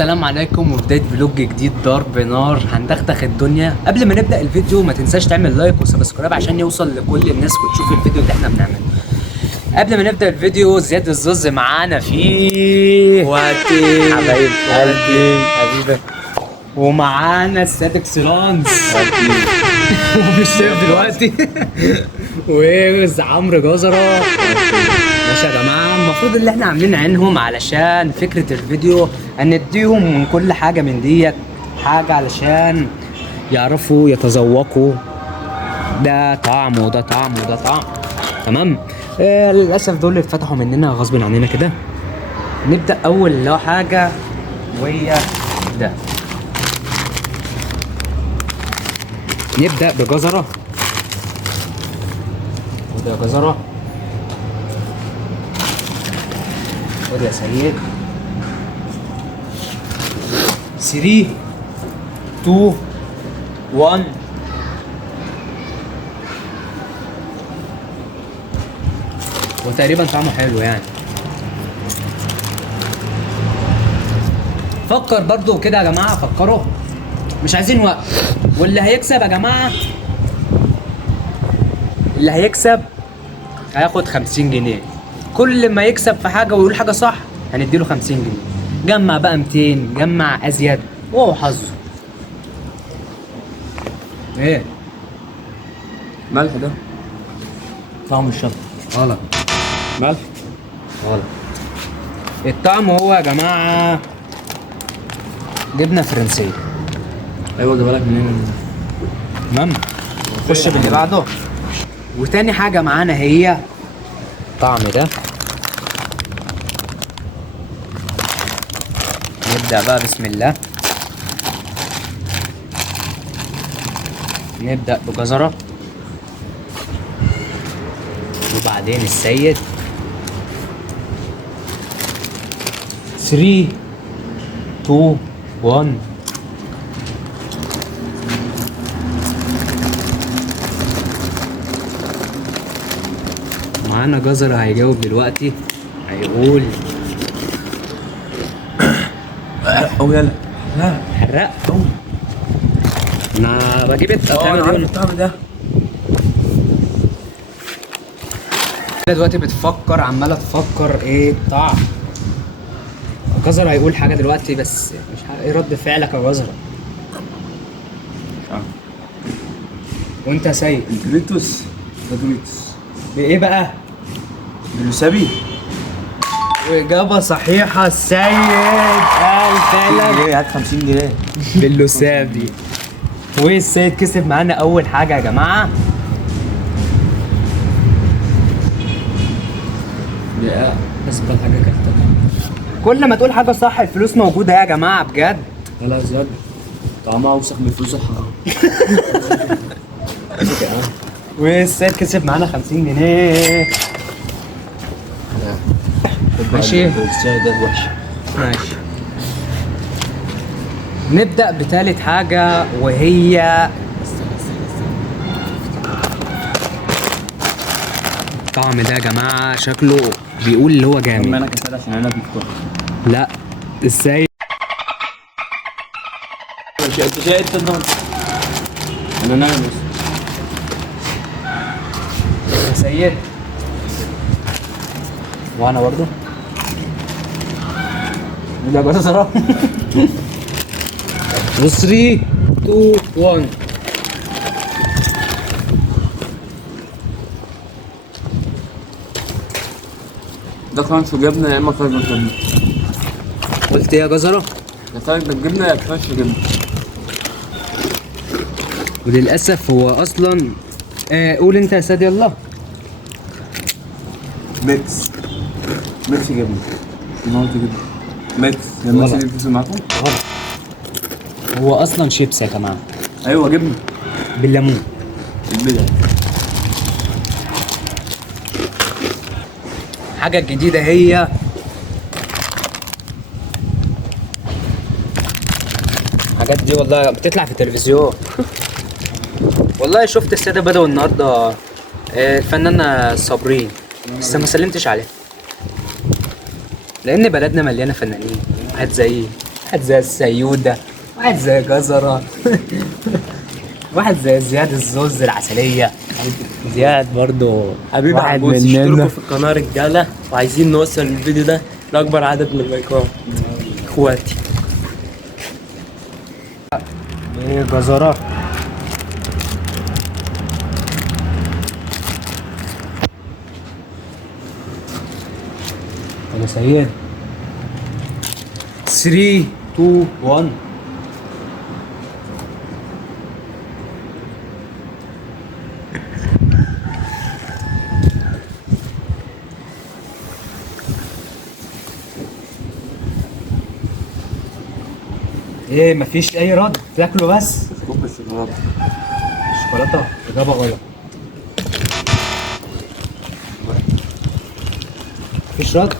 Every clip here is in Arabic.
السلام عليكم وبداية فلوج جديد ضرب نار هندغدغ الدنيا. قبل ما نبدأ الفيديو ما تنساش تعمل لايك وسبسكرايب عشان يوصل لكل الناس وتشوف الفيديو اللي احنا بنعمله. قبل ما نبدأ الفيديو زياد الزوز معانا فيه واتي حبايب قلبي حبيبي، ومعانا السيد اكسلانس ومش شايف دلوقتي ويز عمرو جزرة. ماشي يا جماعه، المفروض اللي احنا عاملين عينهم علشان فكره الفيديو هنديهم من كل حاجه من ديت حاجه علشان يعرفوا يتذوقوا ده طعم وده طعم وده طعم. تمام. للاسف دول اللي اتفتحوا مننا غصب عننا كده. نبدا اول لو حاجه وهي ده. نبدا بجزره، وده جزره. خد يا سيد. 3 2 1 وتقريبا طعمه حلو يعني. فكر برضو كده يا جماعه، فكروا، مش عايزين وقت. واللي هيكسب يا جماعه، اللي هيكسب هياخد 50 جنيه. كل ما يكسب في حاجه ويقول حاجه صح هنديله 50 جنيه. جمع بقى 200، جمع ازيد وهو حظه. ايه ملح ده طعم الشطة غلط. ملح غلط. الطعم هو يا جماعه جبنه فرنسيه. ايوه جايبها لك منين؟ تمام. خش باللي بعده. وتاني حاجه معانا هي الطعم ده. نبدأ بقى بسم الله. نبدأ بجزرة وبعدين السيد. 3 2 1 معانا جزرة هيجاوب دلوقتي، هيقول او يلا لا حرق. انا بجيب انا عارف الطعم ده. دلوقتي بتفكر، عماله تفكر ايه الطعم. جزر هيقول حاجه دلوقتي بس مش عارف ايه رد فعلك يا جزر. مش عارف. وانت يا سيد الدوريتوس ده دوريتوس بايه بقى؟ بالوسابي. واجابه صحيحه السيد. قال هات 50 جنيه باللوسابي. والسيد كسب معانا اول حاجه يا جماعه. لا اسبل حاجه كانت كل ما تقول حاجه صح الفلوس موجوده يا جماعه بجد. لا زياد طعمها اوسخ من الفلوس الحرام. والسيد كسب معانا 50 جنيه. ماشي. السعر ده وحش. ماشي. نبدأ بتالت حاجة وهي الطعم ده يا جماعة شكله بيقول اللي هو اما جامد. انا كسر عشان انا بكتور. لا السيد انت شايف انت النهارده انا نايم بس. يا سيد وانا برضه ده جزرة. 3 2 1 ده كان في جبنه يا اما كان في جبنه. قلت ايه يا جزرة؟ يا كان بالجبنه يا كان في جبنه. وللأسف هو أصلا قول أنت يا سيد يلا. ميكس جبنه. انا قلت جبنه ميكس. غلط. الميكس اللي بتنزل معاكم غلط. هو أصلا شيبس يا جماعة ايوه جبنه بالليمون. البدع. حاجة جديدة هي الحاجات دي والله بتطلع في التلفزيون. والله شفت السادة بدأوا النهارده الفنانة صابرين بس ما سلمتش عليها لأن بلدنا مليانة فنانين واحد زي واحد زي السيودة، واحد زي جزرة واحد زي زياد الزوز العسلية، زياد برضو حبيبي واحد عبوس، مننا. اشتركوا في القناه رجاله، وعايزين نوصل الفيديو ده لاكبر عدد من اللايكات. اخواتي ايه جزرة. يا سيد 3 2 1. ايه مفيش اي رد تاكله بس؟ كوب الشوكولاته. شوكولاته اجابه غلط. مفيش رد.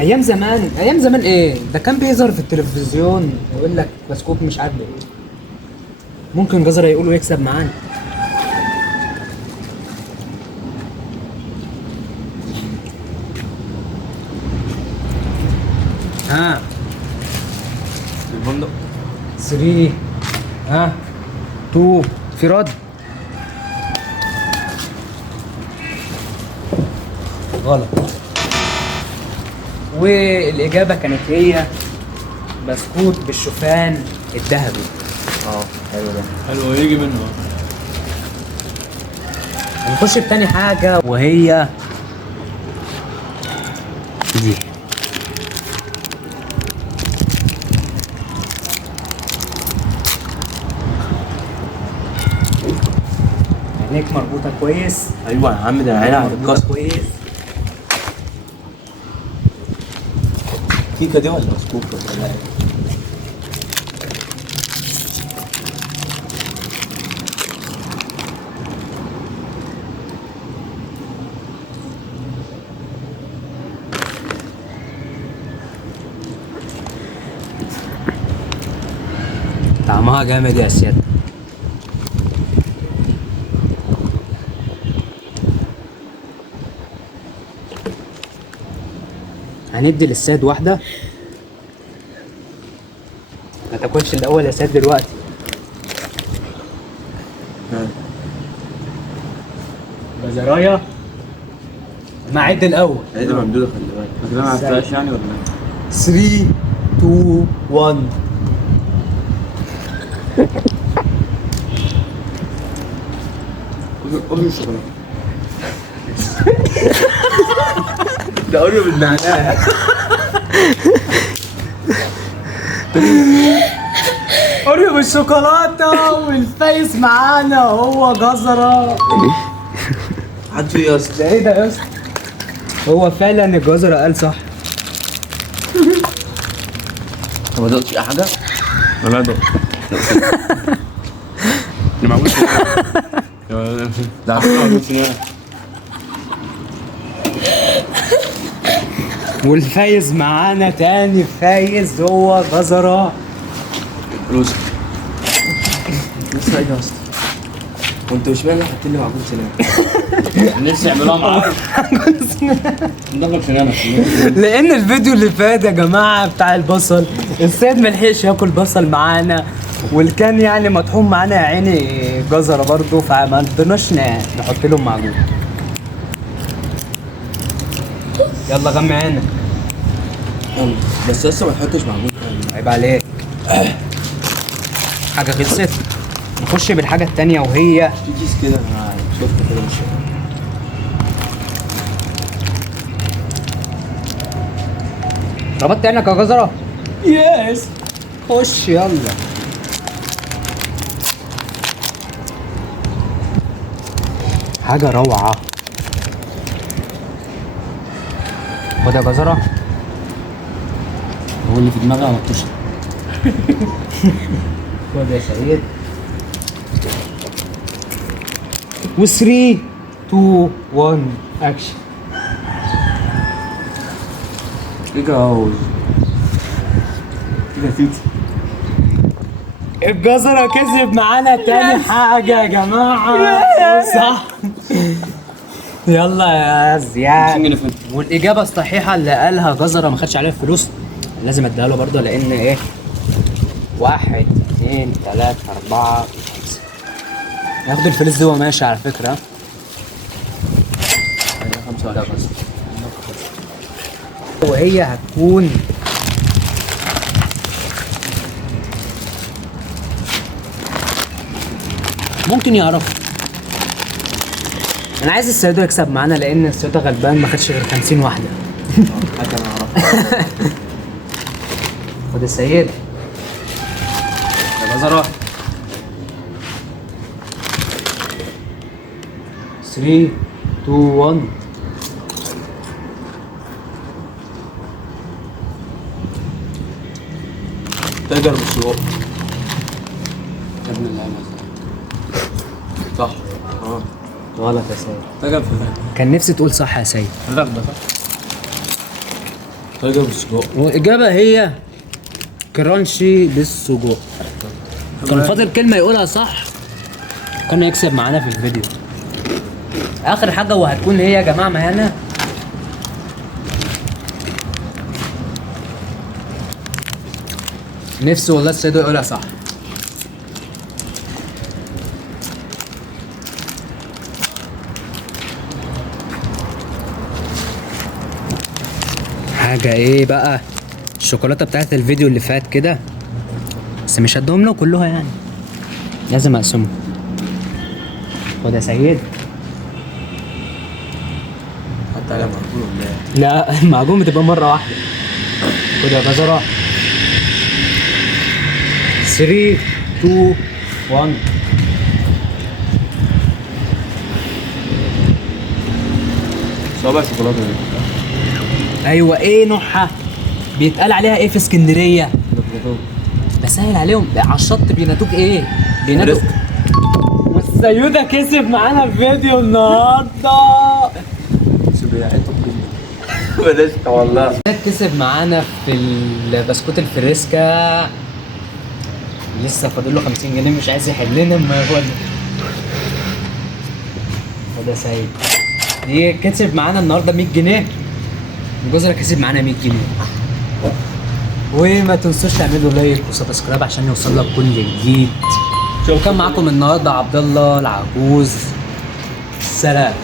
ايام زمان، ايام زمان ايه ده كان بيظهر في التلفزيون يقول لك بسكوت مش عارف ايه. ممكن جزرة يقولوا يكسب معانا. ها البندق. 3 ها 2 في رد. غلط. والإجابة كانت هي بسكوت بالشوفان الذهبي. حلو ده. حلو يجي منه. هنخش بتاني حاجة وهي دي. عينيك مربوطة كويس. ايوه يا عم، ده عيني مربوطة هتتكسر. كويس. كيكه دي ولا سكوب ولا ايه؟ طعمها جامد يا سيادة. هندي للسيد واحدة. ما تاكلش الأول يا سيد دلوقتي. جزراية مع عد الأول. عيد ممدوده، خلي بالك. فاكر ما عرفتهاش يعني ولا ايه؟ 3 2 1. قول الشوكولاته. ده اوريو بالنعناع. اوريو بالشوكولاتة والفايز معانا هو جزرة. حد فيه يا اسطى؟ ده ايه ده يا اسطى؟ هو فعلا الجزرة قال صح. انت ما دقتش اي حاجه؟ ولا دق. اللي معمول ده عارفين والفايز معانا تاني فايز هو جزرة. فلوس. لسه ايه يا اسطى؟ وانت مش معنى حاطين لي معجون سنان؟ نفسي يعملوها معاك. ندخل سنانك. لان الفيديو اللي فات يا جماعه بتاع البصل، السيد ملحقش ياكل بصل معانا، واللي كان يعني مطحون معانا يا عيني جزره برضه، فما قدرناش نحط لهم معجون. يلا غمي عينك. يلا بس لسه ما تحطش معجون. عيب عليك. حاجه خلصت. نخش بالحاجه التانيه وهي في كيس كده انا شفته كده مش فاهم. ربطت عينك يا جزره. يس. خش يلا. حاجه روعه. خد يا جزره. هو اللي في دماغي على الطشة. خد يا سيد. و 3 2 1 اكشن. جوز. كده تيتي. الجزرة كسب معانا تاني حاجة يا جماعة. صح. يلا يا زياد. 50 جنيه فاتت. والإجابة الصحيحة اللي قالها جزرة ما خدش عليها فلوس لازم اديها له برضه لان ايه 1 2 3 4 5 ياخد الفلوس دي وهو ماشي على فكرة. 25. وهي هتكون ممكن يعرف. انا عايز السيدة يكسب معانا لان السيدة غلبان ما خدش غير 50 واحدة. حتى انا اعرف. خد السيد يا جزرة 3 2 1. تاجر بالسجق. يا ابن اللعيبة صح. اه غلط يا سيد. تاجر في كان نفسي تقول صح يا سيد. الرغبة صح. تاجر بالسجق. والإجابة هي كرانشي بالسجق. كان فاضل كلمة يقولها صح كان يكسب معانا في الفيديو. آخر حاجة وهتكون هي يا جماعة معانا نفسي والله السيد يقولها صح. حاجة ايه بقى الشوكولاتة بتاعت الفيديو اللي فات كده بس مش هدهم له كلها يعني لازم اقسمه. خد يا سيد. حتى عليها مرفوض ولا ايه؟ لا المعجون بتبقى مرة واحدة. خد يا جزرة 3 2 1. صوابع شوكولاتة دي. ايوه ايه نوعها بيتقال عليها ايه في اسكندرية؟ بسهل عليهم على الشط بينادوك ايه؟ بينادوك. والسيدة كسب معانا في فيديو النهارده. سبيعته بلاش والله. كسب معانا في البسكوت الفريسكا. لسه فاضل له 50 جنيه مش عايز يحلنا ما ياخد. خد يا سيد. دي كسب معانا النهارده 100 جنيه. الجزرة كسب معانا 100 جنيه. وما تنسوش تعملوا لايك وسبسكرايب عشان يوصل لك كل جديد. وكان معاكم النهارده عبد الله العجوز. سلام.